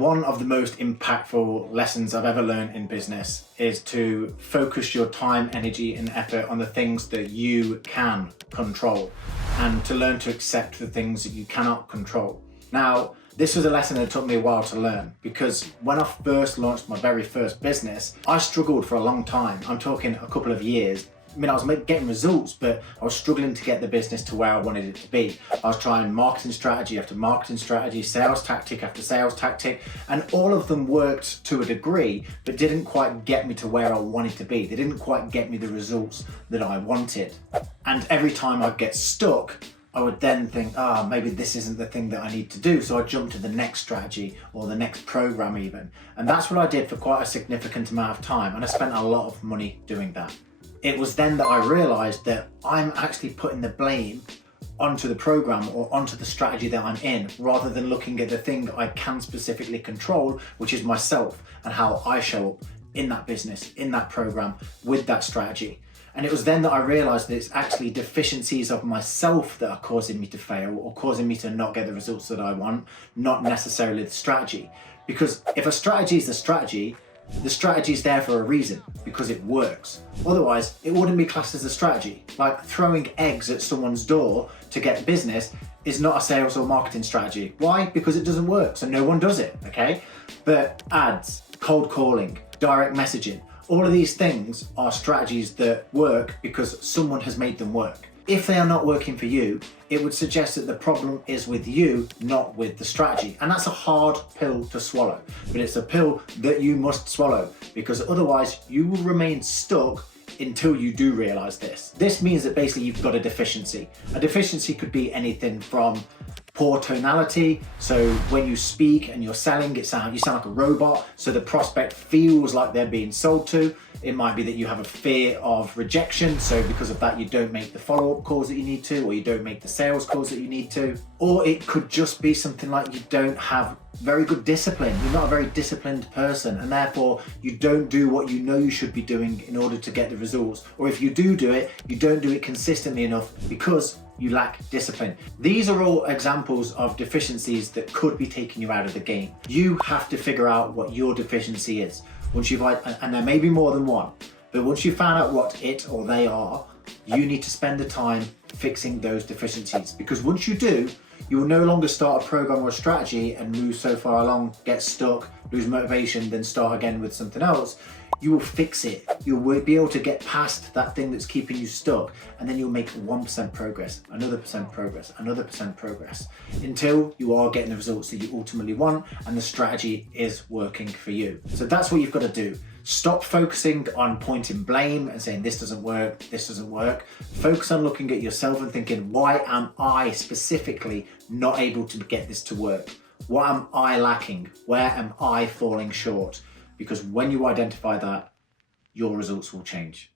One of the most impactful lessons I've ever learned in business is to focus your time, energy, and effort on the things that you can control and to learn to accept the things that you cannot control. Now, this was a lesson that took me a while to learn because when I first launched my very first business, I struggled for a long time. I'm talking a couple of years. I mean, I was getting results, but I was struggling to get the business to where I wanted it to be. I was trying marketing strategy after marketing strategy, sales tactic after sales tactic, and all of them worked to a degree, but didn't quite get me to where I wanted to be. They didn't quite get me the results that I wanted. And every time I'd get stuck, I would then think, maybe this isn't the thing that I need to do. So I'd jump to the next strategy or the next program even. And that's what I did for quite a significant amount of time. And I spent a lot of money doing that. It was then that I realized that I'm actually putting the blame onto the program or onto the strategy that I'm in, rather than looking at the thing that I can specifically control, which is myself and how I show up in that business, in that program, with that strategy. And it was then that I realized that it's actually deficiencies of myself that are causing me to fail or causing me to not get the results that I want, not necessarily the strategy. Because if a strategy is the strategy is there for a reason, because it works. Otherwise, it wouldn't be classed as a strategy. Like throwing eggs at someone's door to get business is not a sales or marketing strategy. Why? Because it doesn't work, so no one does it, okay? But ads, cold calling, direct messaging, all of these things are strategies that work because someone has made them work. If they are not working for you, it would suggest that the problem is with you, not with the strategy. And that's a hard pill to swallow, but it's a pill that you must swallow because otherwise you will remain stuck until you do realize this. This means that basically you've got a deficiency. A deficiency could be anything from poor tonality, so when you speak and you're selling, you sound like a robot, so the prospect feels like they're being sold to. It might be that you have a fear of rejection, so because of that you don't make the follow-up calls that you need to, or you don't make the sales calls that you need to. Or it could just be something like you don't have very good discipline. You're not a very disciplined person, and therefore you don't do what you know you should be doing in order to get the results. Or if you do it, you don't do it consistently enough because you lack discipline. These are all examples of deficiencies that could be taking you out of the game. You have to figure out what your deficiency is. Once you've, and there may be more than one, but once you found out what it or they are, you need to spend the time fixing those deficiencies. Because once you do, you will no longer start a program or a strategy and move so far along, get stuck, lose motivation, then start again with something else. You will fix it. You'll be able to get past that thing that's keeping you stuck, and then you'll make 1% progress, another percent progress, another percent progress, until you are getting the results that you ultimately want and the strategy is working for you. So that's what you've got to do. Stop focusing on pointing blame and saying this doesn't work, this doesn't work. Focus on looking at yourself and thinking, why am I specifically not able to get this to work? What am I lacking? Where am I falling short? Because when you identify that, your results will change.